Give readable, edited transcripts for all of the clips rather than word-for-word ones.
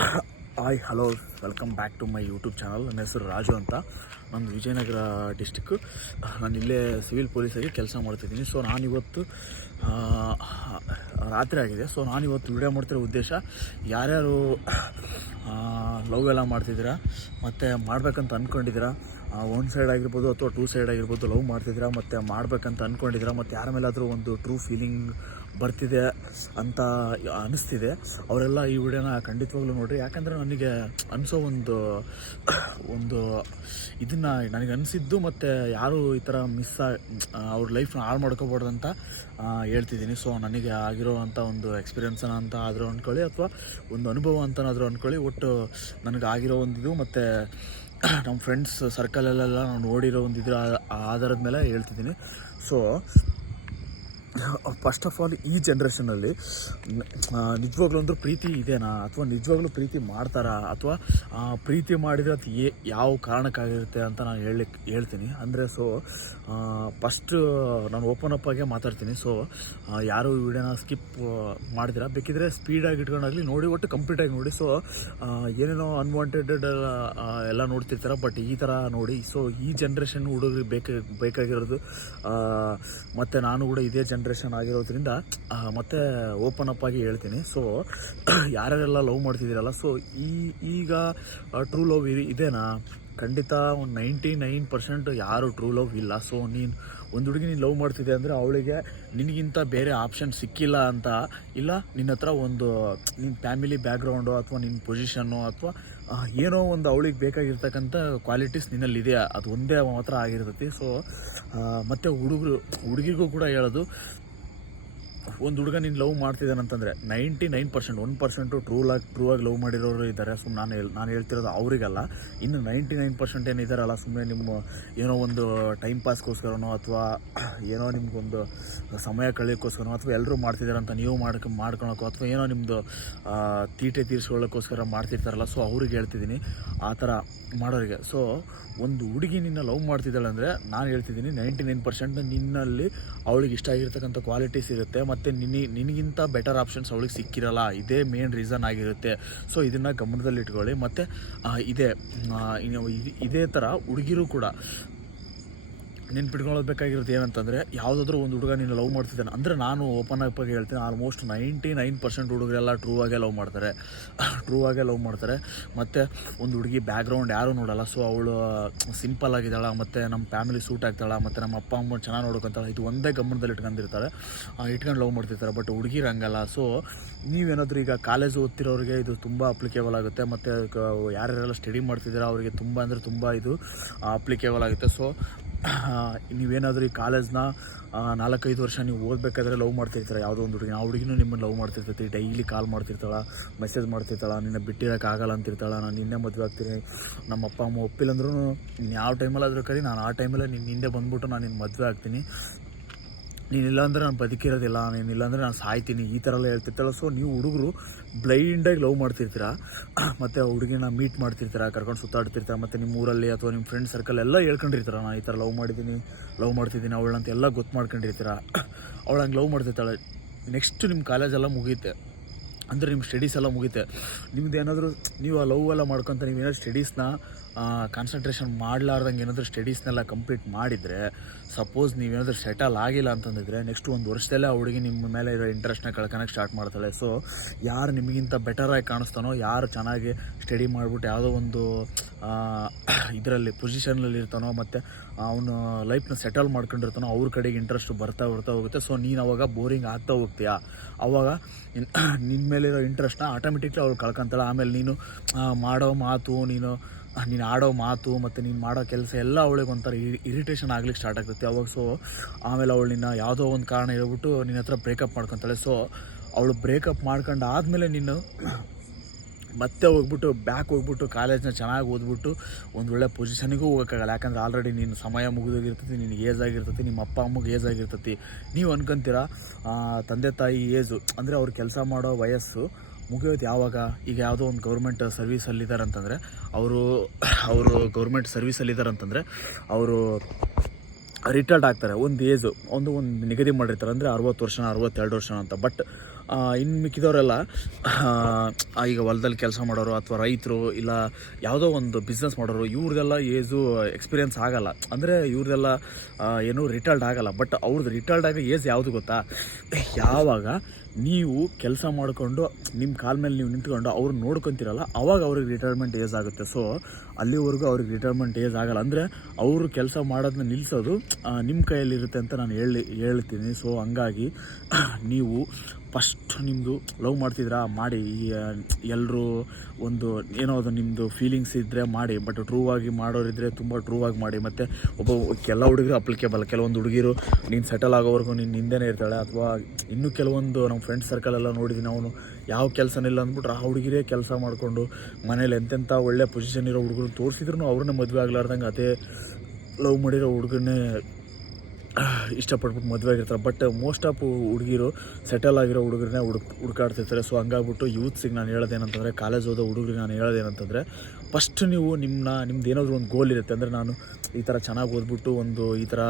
Hi hello, welcome back to my YouTube channel. ನನ್ನ ಹೆಸರು ರಾಜು ಅಂತ. ನಂದು ವಿಜಯನಗರ ಡಿಸ್ಟಿಕ್ಕು. ನಾನು ಇಲ್ಲೇ ಸಿವಿಲ್ ಪೊಲೀಸಾಗಿ ಕೆಲಸ ಮಾಡ್ತಿದ್ದೀನಿ. ಸೊ ನಾನಿವತ್ತು ರಾತ್ರಿ ಆಗಿದೆ. ಸೊ ನಾನಿವತ್ತು ವಿಡಿಯೋ ಮಾಡ್ತಿರೋ ಉದ್ದೇಶ, ಯಾರ್ಯಾರು ಲವ್ ಎಲ್ಲ ಮಾಡ್ತಿದ್ದೀರಾ ಮತ್ತು ಮಾಡಬೇಕಂತ ಅಂದ್ಕೊಂಡಿದ್ದೀರಾ, ಒನ್ ಸೈಡ್ ಆಗಿರ್ಬೋದು ಅಥವಾ ಟೂ ಸೈಡ್ ಆಗಿರ್ಬೋದು, ಲವ್ ಮಾಡ್ತಿದ್ದೀರಾ ಮತ್ತು ಮಾಡಬೇಕಂತ ಅಂದ್ಕೊಂಡಿದ್ದೀರಾ ಮತ್ತು ಯಾರ ಮೇಲಾದರೂ ಒಂದು ಟ್ರೂ ಫೀಲಿಂಗ್ ಬರ್ತಿದೆ ಅಂತ ಅನ್ನಿಸ್ತಿದೆ, ಅವರೆಲ್ಲ ಈ ವಿಡಿಯೋನ ಖಂಡಿತವಾಗ್ಲೂ ನೋಡಿರಿ. ಯಾಕಂದರೆ ನನಗೆ ಅನಿಸೋ ಒಂದು ಇದನ್ನು ನನಗೆ ಅನಿಸಿದ್ದು ಮತ್ತು ಯಾರು ಈ ಥರ ಅವ್ರ ಲೈಫ್ನ ಹಾಳು ಮಾಡ್ಕೋಬಾರ್ದು ಅಂತ ಹೇಳ್ತಿದ್ದೀನಿ. ಸೊ ನನಗೆ ಆಗಿರೋವಂಥ ಒಂದು ಎಕ್ಸ್ಪೀರಿಯನ್ಸನ್ನ ಅಂತ ಆದರೂ ಅಂದ್ಕೊಳ್ಳಿ ಅಥವಾ ಒಂದು ಅನುಭವ ಅಂತನಾದರೂ ಅಂದ್ಕೊಳ್ಳಿ. ಒಟ್ಟು ನನಗೆ ಆಗಿರೋ ಒಂದಿದು ಮತ್ತು ನಮ್ಮ ಫ್ರೆಂಡ್ಸ್ ಸರ್ಕಲಲ್ಲೆಲ್ಲ ನಾನು ನೋಡಿರೋ ಒಂದಿದ್ರ ಆಧಾರದ ಮೇಲೆ ಹೇಳ್ತಿದ್ದೀನಿ. ಸೊ ಫಸ್ಟ್ ಆಫ್ ಆಲ್, ಈ ಜನ್ರೇಷನಲ್ಲಿ ನಿಜವಾಗ್ಲೂ ಅಂದರೂ ಪ್ರೀತಿ ಇದೆನಾ, ಅಥವಾ ನಿಜವಾಗ್ಲೂ ಪ್ರೀತಿ ಮಾಡ್ತಾರಾ, ಅಥವಾ ಪ್ರೀತಿ ಮಾಡಿದರೆ ಅದು ಯಾವ ಕಾರಣಕ್ಕಾಗಿರುತ್ತೆ ಅಂತ ನಾನು ಹೇಳ್ತೀನಿ. ಅಂದರೆ ಸೊ ಫಸ್ಟು ನಾನು ಓಪನ್ ಅಪ್ ಆಗೇ ಮಾತಾಡ್ತೀನಿ. ಸೊ ಯಾರು ಈ ವಿಡಿಯೋನ ಸ್ಕಿಪ್ ಮಾಡಿದಿರ, ಬೇಕಿದ್ರೆ ಸ್ಪೀಡಾಗಿ ಇಟ್ಕೊಂಡಾಗಲಿ ನೋಡಿ, ಒಟ್ಟು ಕಂಪ್ಲೀಟಾಗಿ ನೋಡಿ. ಸೊ ಏನೇನೋ ಅನ್ವಾಂಟೆಡ್ ಎಲ್ಲ ನೋಡ್ತಿರ್ತಾರೆ, ಬಟ್ ಈ ಥರ ನೋಡಿ. ಸೊ ಈ ಜನ್ರೇಷನ್ ಹುಡುಗರಿಗೆ ಬೇಕಾಗಿರೋದು, ಮತ್ತು ನಾನು ಕೂಡ ಇದೇ ಜನ್ರೇಷನ್ ಆಗಿರೋದ್ರಿಂದ ಮತ್ತೆ ಓಪನ್ ಅಪ್ ಆಗಿ ಹೇಳ್ತೀನಿ. ಸೊ ಯಾರ್ಯಾರೆಲ್ಲ ಲವ್ ಮಾಡ್ತಿದ್ದೀರಲ್ಲ, ಸೊ ಈಗ ಟ್ರೂ ಲವ್ ಇದೇನಾ? ಖಂಡಿತ ಒಂದು 99% ಯಾರು ಟ್ರೂ ಲವ್ ಇಲ್ಲ. ಸೊ ನೀನು ಒಂದು ಹುಡುಗಿ ನೀನು ಲವ್ ಮಾಡ್ತಿದ್ದೆ ಅಂದರೆ ಅವಳಿಗೆ ನಿನಗಿಂತ ಬೇರೆ ಆಪ್ಷನ್ ಸಿಕ್ಕಿಲ್ಲ ಅಂತ ಇಲ್ಲ, ನಿನ್ನ ಹತ್ರ ಒಂದು ನಿನ್ನ ಫ್ಯಾಮಿಲಿ ಬ್ಯಾಕ್ಗ್ರೌಂಡು ಅಥವಾ ನಿನ್ನ ಪೊಸಿಷನ್ನು ಅಥವಾ ಏನೋ ಒಂದು ಅವಳಿಗೆ ಬೇಕಾಗಿರ್ತಕ್ಕಂಥ ಕ್ವಾಲಿಟೀಸ್ ನಿನ್ನಲ್ಲಿದೆಯಾ, ಅದು ಒಂದೇ ಮಾತ್ರ ಆಗಿರ್ತೈತಿ. ಸೊ ಮತ್ತು ಹುಡುಗಿಗೂ ಕೂಡ ಹೇಳೋದು, ಒಂದು ಹುಡುಗ ನೀನು ಲವ್ ಮಾಡ್ತಿದ್ದಾನಂತಂದರೆ 99%, 1% ಟ್ರೂ ಆಗಿ ಲವ್ ಮಾಡಿರೋರು ಇದ್ದಾರೆ. ಸುಮ್ಮನೆ ನಾನು ಹೇಳ್ತಿರೋದು ಅವರಿಗಲ್ಲ. ಇನ್ನು 99% ಏನಿದ್ದಾರಲ್ಲ, ಸುಮ್ಮನೆ ನಿಮ್ಮ ಏನೋ ಒಂದು ಟೈಮ್ ಪಾಸ್ಗೋಸ್ಕರನೋ ಅಥವಾ ಏನೋ ನಿಮ್ಗೊಂದು ಸಮಯ ಕಳೆಯೋಕ್ಕೋಸ್ಕರನೋ ಅಥವಾ ಎಲ್ಲರೂ ಮಾಡ್ತಿದ್ದಾರಂತ ನೀವು ಮಾಡ್ಕೊಳಕ್ಕೋ ಅಥವಾ ಏನೋ ನಿಮ್ಮದು ತೀಟೆ ತೀರಿಸ್ಕೊಳ್ಳೋಕ್ಕೋಸ್ಕರ ಮಾಡ್ತಿರ್ತಾರಲ್ಲ, ಸೊ ಅವ್ರಿಗೆ ಹೇಳ್ತಿದ್ದೀನಿ ಆ ಥರ ಮಾಡೋರಿಗೆ. ಸೊ ಒಂದು ಹುಡುಗಿ ನಿನ್ನ ಲವ್ ಮಾಡ್ತಿದ್ದಾಳೆ ಅಂದರೆ ನಾನು ಹೇಳ್ತಿದ್ದೀನಿ 99% ನಿನ್ನಲ್ಲಿ ಅವಳಿಗೆ ಇಷ್ಟ ಆಗಿರ್ತಕ್ಕಂಥ ಕ್ವಾಲಿಟೀಸ್ ಇರುತ್ತೆ ಮತ್ತು ನಿನಗಿಂತ ಬೆಟರ್ ಆಪ್ಷನ್ಸ್ ಅವಳಿಗೆ ಸಿಕ್ಕಿರಲ್ಲ. ಇದೇ ಮೇನ್ ರೀಸನ್ ಆಗಿರುತ್ತೆ. ಸೊ ಇದನ್ನು ಗಮನದಲ್ಲಿಟ್ಕೊಳ್ಳಿ. ಮತ್ತು ಇದೇ ಥರ ಹುಡುಗಿರು ಕೂಡ ನೆನ್ಪಿಟ್ಕೊಳ್ಳೋದು ಏನಂತಂದರೆ, ಯಾವುದಾದ್ರೂ ಒಂದು ಹುಡುಗ ನೀನು ಲವ್ ಮಾಡ್ತಿದ್ದಾನೆ ಅಂದರೆ, ನಾನು ಓಪನ್ ಅಪ್ ಆಗಿ ಹೇಳ್ತೀನಿ, ಆಲ್ಮೋಸ್ಟ್ 99% ಹುಡುಗರೆಲ್ಲ ಟ್ರೂ ಆಗೇ ಲವ್ ಮಾಡ್ತಾರೆ. ಮತ್ತು ಒಂದು ಹುಡುಗಿ ಬ್ಯಾಕ್ಗ್ರೌಂಡ್ ಯಾರೂ ನೋಡೋಲ್ಲ. ಸೊ ಅವಳು ಸಿಂಪಲ್ ಆಗಿದ್ದಾಳ ಮತ್ತು ನಮ್ಮ ಫ್ಯಾಮಿಲಿ ಸೂಟ್ ಆಗ್ತಾಳೆ ಮತ್ತು ನಮ್ಮ ಅಪ್ಪ ಅಮ್ಮ ಚೆನ್ನಾಗಿ ನೋಡ್ಕೊತಾಳೆ, ಇದು ಒಂದೇ ಗಮನದಲ್ಲಿ ಇಟ್ಕೊಂಡು ಲವ್ ಮಾಡ್ತಿರ್ತಾರೆ. ಬಟ್ ಹುಡುಗಿರು ಹಂಗಲ್ಲ. ಸೊ ನೀವೇನಾದರೂ ಈಗ ಕಾಲೇಜ್ ಓದ್ತಿರೋರಿಗೆ ಇದು ತುಂಬ ಅಪ್ಲಿಕೇಬಲ್ ಆಗುತ್ತೆ ಮತ್ತು ಯಾರ್ಯಾರೆಲ್ಲ ಸ್ಟಡಿ ಮಾಡ್ತಿದ್ದೀರಾ ಅವರಿಗೆ ತುಂಬ ಇದು ಅಪ್ಲಿಕೇಬಲ್ ಆಗುತ್ತೆ. ಸೊ ನೀವೇನಾದರೂ ಈ ಕಾಲೇಜ್ನ 4-5 ವರ್ಷ ನೀವು ಓದಬೇಕಾದ್ರೆ ಲವ್ ಮಾಡ್ತಿರ್ತಾರೆ ಯಾವುದೋ ಒಂದು ಹುಡುಗಿ, ಆ ಹುಡುಗಿನೂ ನಿಮ್ಮನ್ನು ಲವ್ ಮಾಡ್ತಿರ್ತೈತಿ, ಡೈಲಿ ಕಾಲ್ ಮಾಡ್ತಿರ್ತಾಳೆ, ಮೆಸೇಜ್ ಮಾಡ್ತಿರ್ತಾಳೆ, ನಿನ್ನ ಬಿಟ್ಟಿರೋಕ್ಕಾಗಲ್ಲ ಅಂತಿರ್ತಾಳೆ, ನಾನು ನಿನ್ನೆ ಮದುವೆ ಆಗ್ತೀನಿ, ನಮ್ಮ ಅಪ್ಪ ಅಮ್ಮ ಒಪ್ಪಿಲ್ಲ ಅಂದ್ರೂ ನೀನು ಯಾವ ಟೈಮಲ್ಲಾದರೂ ಕರಿ, ನಾನು ಆ ಟೈಮಲ್ಲೇ ನಿನ್ನ ಹಿಂದೆ ಬಂದುಬಿಟ್ಟು ನಾನು ನಿನ್ನ ಮದುವೆ ಆಗ್ತೀನಿ, ನೀನಿಲ್ಲ ಅಂದರೆ ನಾನು ಬದುಕಿರೋದಿಲ್ಲ, ನೀನಿಲ್ಲ ಅಂದರೆ ನಾನು ಸಾಯ್ತೀನಿ, ಈ ಥರ ಎಲ್ಲ ಹೇಳ್ತಿರ್ತಾಳೆ. ಸೊ ನೀವು ಹುಡುಗರು ಬ್ಲೈಂಡಾಗಿ ಲವ್ ಮಾಡ್ತಿರ್ತೀರ ಮತ್ತು ಆ ಹುಡುಗಿನ ಮೀಟ್ ಮಾಡ್ತಿರ್ತೀರ, ಕರ್ಕೊಂಡು ಸುತ್ತಾಡ್ತಿರ್ತಾರೆ ಮತ್ತು ನಿಮ್ಮ ಊರಲ್ಲಿ ಅಥವಾ ನಿಮ್ಮ ಫ್ರೆಂಡ್ ಸರ್ಕಲ್ ಎಲ್ಲ ಹೇಳ್ಕೊಂಡಿರ್ತೀರ, ನಾನು ಈ ಥರ ಲವ್ ಮಾಡ್ತಿದ್ದೀನಿ ಅವಳಂತ ಎಲ್ಲ ಗೊತ್ತು ಮಾಡ್ಕೊಂಡಿರ್ತೀರ. ಅವಳು ಹಂಗೆ ಲವ್ ಮಾಡ್ತಿರ್ತಾಳೆ. ನೆಕ್ಸ್ಟ್ ನಿಮ್ಮ ಕಾಲೇಜೆಲ್ಲ ಮುಗಿಯುತ್ತೆ ಅಂದರೆ ನಿಮ್ಮ ಸ್ಟಡೀಸ್ ಎಲ್ಲ ಮುಗಿಯುತ್ತೆ. ನಿಮ್ದು ಏನಾದರೂ ನೀವು ಆ ಲವ್ ಎಲ್ಲ ಮಾಡ್ಕೊತ ನೀವೇನಾದ್ರು ಸ್ಟಡೀಸ್ನ ಕಾನ್ಸಂಟ್ರೇಷನ್ ಮಾಡಲಾರ್ದಂಗೆ ಏನಾದರೂ ಸ್ಟಡೀಸ್ನೆಲ್ಲ ಕಂಪ್ಲೀಟ್ ಮಾಡಿದರೆ, ಸಪೋಸ್ ನೀವೇನಾದರೂ ಸೆಟಲ್ ಆಗಿಲ್ಲ ಅಂತಂದಿದ್ರೆ ನೆಕ್ಸ್ಟ್ ಒಂದು ವರ್ಷದಲ್ಲೇ ಆ ಹುಡುಗಿ ನಿಮ್ಮ ಮೇಲೆ ಇರೋ ಇಂಟ್ರೆಸ್ಟ್ನ ಕಳ್ಕೊಳಕ್ಕೆ ಸ್ಟಾರ್ಟ್ ಮಾಡ್ತಾಳೆ. ಸೊ ಯಾರು ನಿಮಗಿಂತ ಬೆಟರಾಗಿ ಕಾಣಿಸ್ತಾನೋ, ಯಾರು ಚೆನ್ನಾಗಿ ಸ್ಟಡಿ ಮಾಡಿಬಿಟ್ಟು ಯಾವುದೋ ಒಂದು ಇದರಲ್ಲಿ ಪೊಸಿಷನಲ್ಲಿ ಇರ್ತಾನೋ ಮತ್ತು ಅವನು ಲೈಫ್ನ ಸೆಟಲ್ ಮಾಡ್ಕೊಂಡಿರ್ತಾನೋ ಅವ್ರ ಕಡೆಗೆ ಇಂಟ್ರೆಸ್ಟ್ ಬರ್ತಾ ಹೋಗುತ್ತೆ. ಸೊ ನೀನು ಅವಾಗ ಬೋರಿಂಗ್ ಆಗ್ತಾ ಹೋಗ್ತೀಯಾ, ಅವಾಗ ನಿನ್ನ ಮೇಲಿರೋ ಇಂಟ್ರೆಸ್ಟ್ನ ಆಟೋಮೆಟಿಕ್ಲಿ ಅವ್ರು ಕಳ್ಕೊತಾಳೆ. ಆಮೇಲೆ ನೀನು ನೀನು ಆಡೋ ಮಾತು ಮತ್ತು ನೀನು ಮಾಡೋ ಕೆಲಸ ಎಲ್ಲ ಅವಳಿಗೆ ಒಂಥರ ಇರಿಟೇಷನ್ ಆಗ್ಲಿಕ್ಕೆ ಸ್ಟಾರ್ಟ್ ಆಗ್ತೈತಿ ಅವಾಗ. ಸೊ ಆಮೇಲೆ ಅವಳು ನಿನ್ನ ಯಾವುದೋ ಒಂದು ಕಾರಣ ಹೇಳ್ಬಿಟ್ಟು ನಿನ್ನ ಹತ್ರ ಬ್ರೇಕಪ್ ಮಾಡ್ಕೊತಾಳೆ. ಸೊ ಅವಳು ಬ್ರೇಕಪ್ ಮಾಡ್ಕೊಂಡು ಆದಮೇಲೆ ನೀನು ಮತ್ತೆ ಹೋಗ್ಬಿಟ್ಟು ಕಾಲೇಜ್ನ ಚೆನ್ನಾಗಿ ಓದ್ಬಿಟ್ಟು ಒಂದು ಒಳ್ಳೆ ಪೊಸಿಷನಿಗೂ ಹೋಗೋಕ್ಕಾಗಲ್ಲ. ಯಾಕಂದರೆ ಆಲ್ರೆಡಿ ನೀನು ಸಮಯ ಮುಗಿದೋಗಿರ್ತೈತಿ, ನಿನಗೆ ಏಜ್ ಆಗಿರ್ತೈತಿ, ನಿಮ್ಮ ಅಪ್ಪ ಅಮ್ಮಗೆ ಏಜ್ ಆಗಿರ್ತೈತಿ. ನೀವು ಅನ್ಕೊಂತೀರ ತಂದೆ ತಾಯಿ ಏಜು ಅಂದರೆ ಅವ್ರು ಕೆಲಸ ಮಾಡೋ ವಯಸ್ಸು ಮುಗಿಯೋದು ಯಾವಾಗ? ಈಗ ಯಾವುದೋ ಒಂದು ಗೌರ್ಮೆಂಟ್ ಸರ್ವೀಸಲ್ಲಿದ್ದಾರೆ ಅಂತಂದರೆ ಅವರು ಗೌರ್ಮೆಂಟ್ ಸರ್ವೀಸಲ್ಲಿದ್ದಾರೆ ಅಂತಂದರೆ ಅವರು ರಿಟೈರ್ಡ್ ಆಗ್ತಾರೆ. ಒಂದು ಏಜು ಒಂದು ನಿಗದಿ ಮಾಡಿರ್ತಾರೆ ಅಂದರೆ 60 ವರ್ಷ 62 ವರ್ಷ ಅಂತ. ಬಟ್ ಇನ್ನು ಮಿಕ್ಕಿದವರೆಲ್ಲ ಈಗ ಹೊಲದಲ್ಲಿ ಕೆಲಸ ಮಾಡೋರು ಅಥವಾ ರೈತರು ಇಲ್ಲ ಯಾವುದೋ ಒಂದು ಬಿಸ್ನೆಸ್ ಮಾಡೋರು ಇವ್ರದ್ದೆಲ್ಲ ಏಜು ಎಕ್ಸ್ಪೀರಿಯನ್ಸ್ ಆಗಲ್ಲ. ಅಂದರೆ ಇವ್ರದ್ದೆಲ್ಲ ಏನೂ ರಿಟೈರ್ಡ್ ಆಗಲ್ಲ. ಬಟ್ ಅವ್ರದ್ದು ರಿಟೈರ್ಡ್ ಆಗೋ ಏಜ್ ಯಾವುದು ಗೊತ್ತಾ? ಯಾವಾಗ ನೀವು ಕೆಲಸ ಮಾಡಿಕೊಂಡು ನಿಮ್ಮ ಕಾಲ ಮೇಲೆ ನೀವು ನಿಂತ್ಕೊಂಡು ಅವ್ರು ನೋಡ್ಕೊತೀರಲ್ಲ, ಅವಾಗ ಅವ್ರಿಗೆ ರಿಟೈರ್ಮೆಂಟ್ ಏಜ್ ಆಗುತ್ತೆ. ಸೊ ಅಲ್ಲಿವರೆಗೂ ಅವ್ರಿಗೆ ರಿಟೈರ್ಮೆಂಟ್ ಏಜ್ ಆಗಲ್ಲ. ಅಂದರೆ ಅವರು ಕೆಲಸ ಮಾಡೋದನ್ನ ನಿಲ್ಲಿಸೋದು ನಿಮ್ಮ ಕೈಯಲ್ಲಿರುತ್ತೆ ಅಂತ ನಾನು ಹೇಳ್ತೀನಿ. ಸೊ ಹಂಗಾಗಿ ನೀವು ಫಸ್ಟ್ ನಿಮ್ಮದು ಲವ್ ಮಾಡ್ತಿದ್ರಾ ಮಾಡಿ, ಎಲ್ಲರೂ ಒಂದು ಏನೋ ಅದು ನಿಮ್ಮದು ಫೀಲಿಂಗ್ಸ್ ಇದ್ದರೆ ಮಾಡಿ. ಬಟ್ ಟ್ರೂ ಆಗಿ ಮಾಡೋರಿದ್ದರೆ ತುಂಬ ಟ್ರೂ ಆಗಿ ಮಾಡಿ. ಮತ್ತು ಎಲ್ಲ ಹುಡುಗರು ಅಪ್ಲಿಕೇಬಲ್. ಕೆಲವೊಂದು ಹುಡುಗಿರು ನೀನು ಸೆಟಲ್ ಆಗೋವರೆಗೂ ನೀನು ಹಿಂದೆನೇ ಇರ್ತಾಳೆ. ಅಥವಾ ಇನ್ನೂ ಕೆಲವೊಂದು ನಮ್ಮ ಫ್ರೆಂಡ್ಸ್ ಸರ್ಕಲೆಲ್ಲ ನೋಡಿದ್ದೀನಿ, ಅವನು ಯಾವ ಕೆಲಸನಿಲ್ಲ ಅಂದ್ಬಿಟ್ರೆ ಆ ಹುಡುಗಿರೇ ಕೆಲಸ ಮಾಡಿಕೊಂಡು ಮನೇಲಿ ಎಂತೆಂಥ ಒಳ್ಳೆ ಪೊಸಿಷನ್ ಇರೋ ಹುಡುಗರು ತೋರಿಸಿದ್ರು ಅವ್ರನ್ನೇ ಮದುವೆ ಆಗಲಾರ್ದಂಗೆ ಅದೇ ಲವ್ ಮಾಡಿರೋ ಹುಡುಗನ್ನೇ ಇಷ್ಟಪಟ್ಬಿಟ್ಟು ಮದುವೆ ಆಗಿರ್ತಾರೆ. ಬಟ್ ಮೋಸ್ಟ್ ಆಫ್ ಹುಡುಗಿರು ಸೆಟಲ್ ಆಗಿರೋ ಹುಡುಗರನ್ನೇ ಹುಡುಕಾಡ್ತಿರ್ತಾರೆ. ಸೊ ಹಂಗಾಗ್ಬಿಟ್ಟು ಯೂತ್ಸಿಗೆ ನಾನು ಹೇಳೋದೇನಂತಂದರೆ, ಕಾಲೇಜ್ ಓದೋ ಹುಡುಗರಿಗೆ ನಾನು ಹೇಳೋದೇನಂತಂದರೆ, ಫಸ್ಟ್ ನೀವು ನಿಮ್ದು ಏನಾದರೂ ಒಂದು ಗೋಲ್ ಇರುತ್ತೆ. ಅಂದರೆ ನಾನು ಈ ಥರ ಚೆನ್ನಾಗಿ ಓದ್ಬಿಟ್ಟು ಒಂದು ಈ ಥರ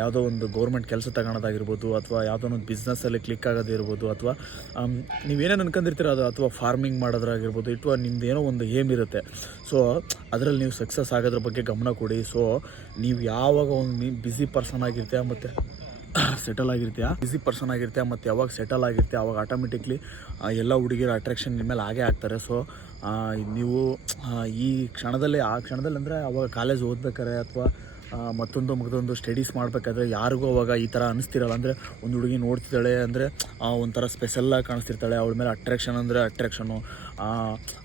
ಯಾವುದೋ ಒಂದು ಗೌರ್ಮೆಂಟ್ ಕೆಲಸ ತಗೊಳೋದಾಗಿರ್ಬೋದು, ಅಥವಾ ಯಾವುದೋ ಒಂದು ಬಿಸ್ನೆಸ್ಸಲ್ಲಿ ಕ್ಲಿಕ್ ಆಗೋದಿರ್ಬೋದು, ಅಥವಾ ನೀವೇನೇನು ಅನ್ಕೊಂಡಿರ್ತೀರ ಅದು, ಅಥವಾ ಫಾರ್ಮಿಂಗ್ ಮಾಡೋದ್ರಾಗಿರ್ಬೋದು, ಅಥವಾ ನಿಮ್ದು ಏನೋ ಒಂದು ಏಮ್ ಇರುತ್ತೆ. ಸೊ ಅದರಲ್ಲಿ ನೀವು ಸಕ್ಸಸ್ ಆಗೋದ್ರ ಬಗ್ಗೆ ಗಮನ ಕೊಡಿ. ಸೊ ನೀವು ಯಾವಾಗ ಒಂದು ಬ್ಯುಸಿ ಪರ್ಸನ್ ಆಗಿರ್ತೀಯ ಮತ್ತು ಸೆಟಲ್ ಆಗಿರ್ತೀಯ, ಬ್ಯುಸಿ ಪರ್ಸನ್ ಆಗಿರ್ತೀಯ ಮತ್ತು ಯಾವಾಗ ಸೆಟಲ್ ಆಗಿರ್ತೀಯ ಅವಾಗ ಆಟೋಮೆಟಿಕ್ಲಿ ಎಲ್ಲ ಹುಡುಗಿರ ಅಟ್ರಾಕ್ಷನ್ ನಿಮ್ಮ ಮೇಲೆ ಆಗೇ ಆಗ್ತಾರೆ. ಸೊ ನೀವು ಈ ಕ್ಷಣದಲ್ಲಿ ಅಂದರೆ ಅವಾಗ ಕಾಲೇಜ್ ಓದ್ಬೇಕಾರೆ ಅಥವಾ ಮತ್ತೊಂದು ಸ್ಟಡೀಸ್ ಮಾಡಬೇಕಾದ್ರೆ ಯಾರಿಗೂ ಅವಾಗ ಈ ಥರ ಅನಿಸ್ತಿರಲ್ಲ. ಅಂದರೆ ಒಂದು ಹುಡುಗಿ ನೋಡ್ತಿದ್ದಾಳೆ ಅಂದರೆ ಒಂಥರ ಸ್ಪೆಷಲ್ಲಾಗಿ ಕಾಣಿಸ್ತಿರ್ತಾಳೆ, ಅವಳ ಮೇಲೆ ಅಟ್ರಾಕ್ಷನ್ ಅಂದರೆ ಅಟ್ರಾಕ್ಷನು,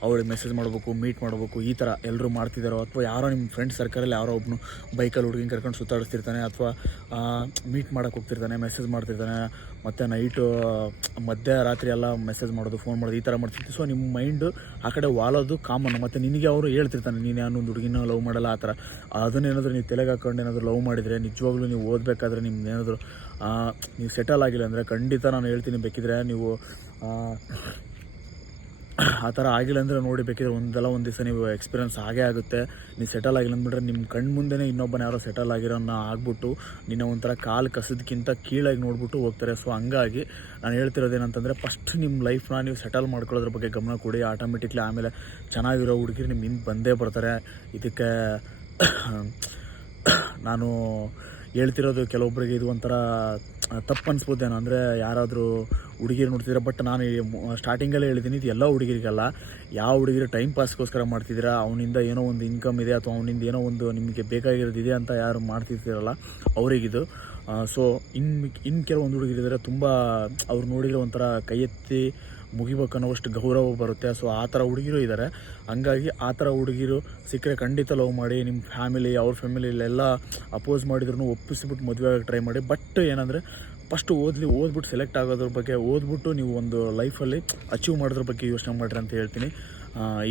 ಅವಳಿಗೆ ಮೆಸೇಜ್ ಮಾಡಬೇಕು, ಮೀಟ್ ಮಾಡಬೇಕು, ಈ ಥರ ಎಲ್ಲರೂ ಮಾಡ್ತಿದ್ದಾರೋ. ಅಥವಾ ಯಾರೋ ನಿಮ್ಮ ಫ್ರೆಂಡ್ ಸರ್ಕಲಲ್ಲಿ ಯಾರೋ ಒಬ್ಬನು ಬೈಕಲ್ಲಿ ಹುಡುಗಿನ ಕರ್ಕೊಂಡು ಸುತ್ತಾಡಿಸ್ತಿರ್ತಾನೆ, ಅಥವಾ ಮೀಟ್ ಮಾಡೋಕ್ಕೆ ಹೋಗ್ತಿರ್ತಾನೆ, ಮೆಸೇಜ್ ಮಾಡ್ತಿರ್ತಾನೆ, ಮತ್ತು ನೈಟು ಮಧ್ಯರಾತ್ರಿ ಎಲ್ಲ ಮೆಸೇಜ್ ಮಾಡೋದು, ಫೋನ್ ಮಾಡೋದು, ಈ ಥರ ಮಾಡ್ತಿರ್ತೀವಿ. ಸೊ ನಿಮ್ಮ ಮೈಂಡು ಆ ಕಡೆ ವಾಲೋದು ಕಾಮನ್. ಮತ್ತು ನಿನಗೆ ಅವರು ಹೇಳ್ತಿರ್ತಾನೆ ನೀನು ಯಾವೊಂದು ಹುಡುಗಿನ ಲವ್ ಮಾಡಲ್ಲ ಆ ಥರ. ಅದನ್ನೇನಾದರೂ ನೀವು ತಲೆಗೆ ಹಾಕೊಂಡು ಏನಾದರೂ ಲವ್ ಮಾಡಿದರೆ, ನಿಜವಾಗ್ಲೂ ನೀವು ಓದಬೇಕಾದ್ರೆ ನಿಮ್ದು ಏನಾದರೂ ನೀವು ಸೆಟಲ್ ಆಗಿಲ್ಲ ಅಂದರೆ ಖಂಡಿತ ನಾನು ಹೇಳ್ತೀನಿ, ಬೇಕಿದ್ರೆ ನೀವು ಆ ಥರ ಆಗಿಲ್ಲ ಅಂದರೆ ನೋಡಿ, ಬೇಕಿದ್ರೆ ಒಂದು ದಿವಸ ನೀವು ಎಕ್ಸ್ಪೀರಿಯನ್ಸ್ ಆಗೇ ಆಗುತ್ತೆ. ನೀವು ಸೆಟಲ್ ಆಗಿಲ್ಲ ಅಂದ್ಬಿಟ್ರೆ ನಿಮ್ಮ ಕಣ್ಣು ಮುಂದೆನೇ ಇನ್ನೊಬ್ಬನ ಯಾರೋ ಸೆಟಲ್ ಆಗಿರೋನ್ನ ಆಗ್ಬಿಟ್ಟು ನಿನ್ನ ಒಂಥರ ಕಾಲು ಕಸದಕ್ಕಿಂತ ಕೀಳಾಗಿ ನೋಡ್ಬಿಟ್ಟು ಹೋಗ್ತಾರೆ. ಸೊ ಹಂಗಾಗಿ ನಾನು ಹೇಳ್ತಿರೋದೇನಂತಂದರೆ, ಫಸ್ಟ್ ನಿಮ್ಮ ಲೈಫ್ನ ನೀವು ಸೆಟಲ್ ಮಾಡ್ಕೊಳ್ಳೋದ್ರ ಬಗ್ಗೆ ಗಮನ ಕೊಡಿ. ಆಟೋಮೆಟಿಕ್ಲಿ ಆಮೇಲೆ ಚೆನ್ನಾಗಿರೋ ಹುಡುಗಿರು ನಿಮ್ಮ ಹಿಂದೆ ಬಂದೇ ಬರ್ತಾರೆ. ಇದಕ್ಕೆ ನಾನು ಹೇಳ್ತಿರೋದು ಕೆಲವೊಬ್ಬರಿಗೆ ಇದು ಒಂಥರ ತಪ್ಪು ಅನಿಸ್ಬೋದೇನೋ. ಅಂದರೆ ಯಾರಾದರೂ ಹುಡುಗಿರು ನೋಡ್ತಿದ್ರೆ, ಬಟ್ ನಾನು ಸ್ಟಾರ್ಟಿಂಗಲ್ಲೇ ಹೇಳಿದ್ದೀನಿ, ಇದು ಎಲ್ಲ ಹುಡುಗಿರಿಗಲ್ಲ. ಯಾವ ಹುಡುಗಿರು ಟೈಮ್ ಪಾಸ್ಗೋಸ್ಕರ ಮಾಡ್ತಿದ್ದೀರಾ, ಅವನಿಂದ ಏನೋ ಒಂದು ಇನ್ಕಮ್ ಇದೆ ಅಥವಾ ಅವನಿಂದ ಏನೋ ಒಂದು ನಿಮಗೆ ಬೇಕಾಗಿರೋದಿದೆ ಅಂತ ಯಾರು ಮಾಡ್ತಿರ್ತೀರಲ್ಲ ಅವರಿಗಿದು. ಸೊ ಇನ್ನು ಕೆಲವೊಂದು ಹುಡುಗಿರಿದ್ದಾರೆ ತುಂಬ ಅವ್ರು ನೋಡಿದರೆ ಒಂಥರ ಕೈ ಎತ್ತಿ ಮುಗಿಬೇಕು ಅನ್ನೋವಷ್ಟು ಗೌರವ ಬರುತ್ತೆ. ಸೊ ಆ ಥರ ಹುಡುಗಿರು ಇದ್ದಾರೆ. ಹಂಗಾಗಿ ಆ ಥರ ಹುಡುಗಿರು ಸಿಕ್ಕರೆ ಖಂಡಿತ ಲವ್ ಮಾಡಿ. ನಿಮ್ಮ ಫ್ಯಾಮಿಲಿ ಅವ್ರ ಫ್ಯಾಮಿಲಿಯಲ್ಲೆಲ್ಲ ಅಪೋಸ್ ಮಾಡಿದ್ರು ಒಪ್ಪಿಸ್ಬಿಟ್ಟು ಮದುವೆ ಆಗೋಕ್ಕೆ ಟ್ರೈ ಮಾಡಿ. ಬಟ್ ಏನಂದರೆ ಫಸ್ಟು ಓದ್ಬಿಟ್ಟು ಸೆಲೆಕ್ಟ್ ಆಗೋದ್ರ ಬಗ್ಗೆ, ಓದ್ಬಿಟ್ಟು ನೀವು ಒಂದು ಲೈಫಲ್ಲಿ ಅಚೀವ್ ಮಾಡೋದ್ರ ಬಗ್ಗೆ ಯೋಚನೆ ಮಾಡಿರಿ ಅಂತ ಹೇಳ್ತೀನಿ.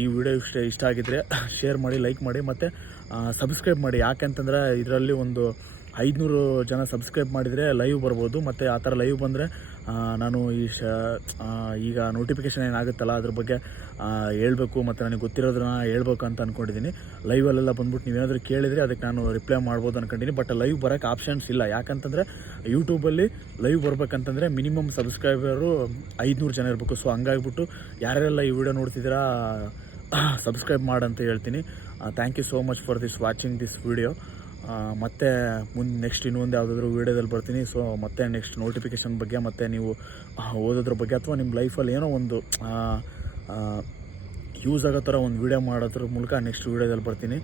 ಈ ವಿಡಿಯೋ ಇಷ್ಟ ಆಗಿದ್ದರೆ ಶೇರ್ ಮಾಡಿ, ಲೈಕ್ ಮಾಡಿ, ಮತ್ತು ಸಬ್ಸ್ಕ್ರೈಬ್ ಮಾಡಿ. ಯಾಕೆಂತಂದರೆ ಇದರಲ್ಲಿ ಒಂದು 500 ಜನ ಸಬ್ಸ್ಕ್ರೈಬ್ ಮಾಡಿದರೆ ಲೈವ್ ಬರ್ಬೋದು. ಮತ್ತು ಆ ಥರ ಲೈವ್ ಬಂದರೆ ನಾನು ಈಗ ನೋಟಿಫಿಕೇಷನ್ ಏನಾಗುತ್ತಲ್ಲ ಅದ್ರ ಬಗ್ಗೆ ಹೇಳ್ಬೇಕು, ಮತ್ತು ನನಗೆ ಗೊತ್ತಿರೋದನ್ನ ಹೇಳ್ಬೇಕು ಅಂತ ಅಂದ್ಕೊಂಡಿದ್ದೀನಿ. ಲೈವಲ್ಲೆಲ್ಲ ಬಂದ್ಬಿಟ್ಟು ನೀವೇನಾದರೂ ಕೇಳಿದರೆ ಅದಕ್ಕೆ ನಾನು ರಿಪ್ಲೈ ಮಾಡ್ಬೋದು ಅಂದ್ಕೊಂಡಿದ್ದೀನಿ. ಬಟ್ ಲೈವ್ ಬರೋಕ್ಕೆ ಆಪ್ಷನ್ಸ್ ಇಲ್ಲ. ಯಾಕಂತಂದರೆ ಯೂಟ್ಯೂಬಲ್ಲಿ ಲೈವ್ ಬರ್ಬೇಕಂತಂದರೆ ಮಿನಿಮಮ್ ಸಬ್ಸ್ಕ್ರೈಬರು 500 ಜನ ಇರಬೇಕು. ಸೊ ಹಂಗಾಗಿಬಿಟ್ಟು ಯಾರೆಲ್ಲ ಈ ವಿಡಿಯೋ ನೋಡ್ತಿದ್ದೀರಾ ಸಬ್ಸ್ಕ್ರೈಬ್ ಮಾಡಂತ ಹೇಳ್ತೀನಿ. Thank you so much for watching this video. ಮತ್ತು ನೆಕ್ಸ್ಟ್ ಇನ್ನೊಂದು ಯಾವುದಾದ್ರೂ ವೀಡಿಯೋದಲ್ಲಿ ಬರ್ತೀನಿ. ಸೊ ಮತ್ತೆ ನೆಕ್ಸ್ಟ್ ನೋಟಿಫಿಕೇಷನ್ ಬಗ್ಗೆ, ಮತ್ತು ನೀವು ಓದೋದ್ರ ಬಗ್ಗೆ, ಅಥವಾ ನಿಮ್ಮ ಲೈಫಲ್ಲಿ ಏನೋ ಒಂದು ಯೂಸ್ ಆಗೋ ಥರ ಒಂದು ವೀಡಿಯೋ ಮಾಡೋದ್ರ ಮೂಲಕ ನೆಕ್ಸ್ಟ್ ವೀಡಿಯೋದಲ್ಲಿ ಬರ್ತೀನಿ.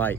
ಬಾಯ್.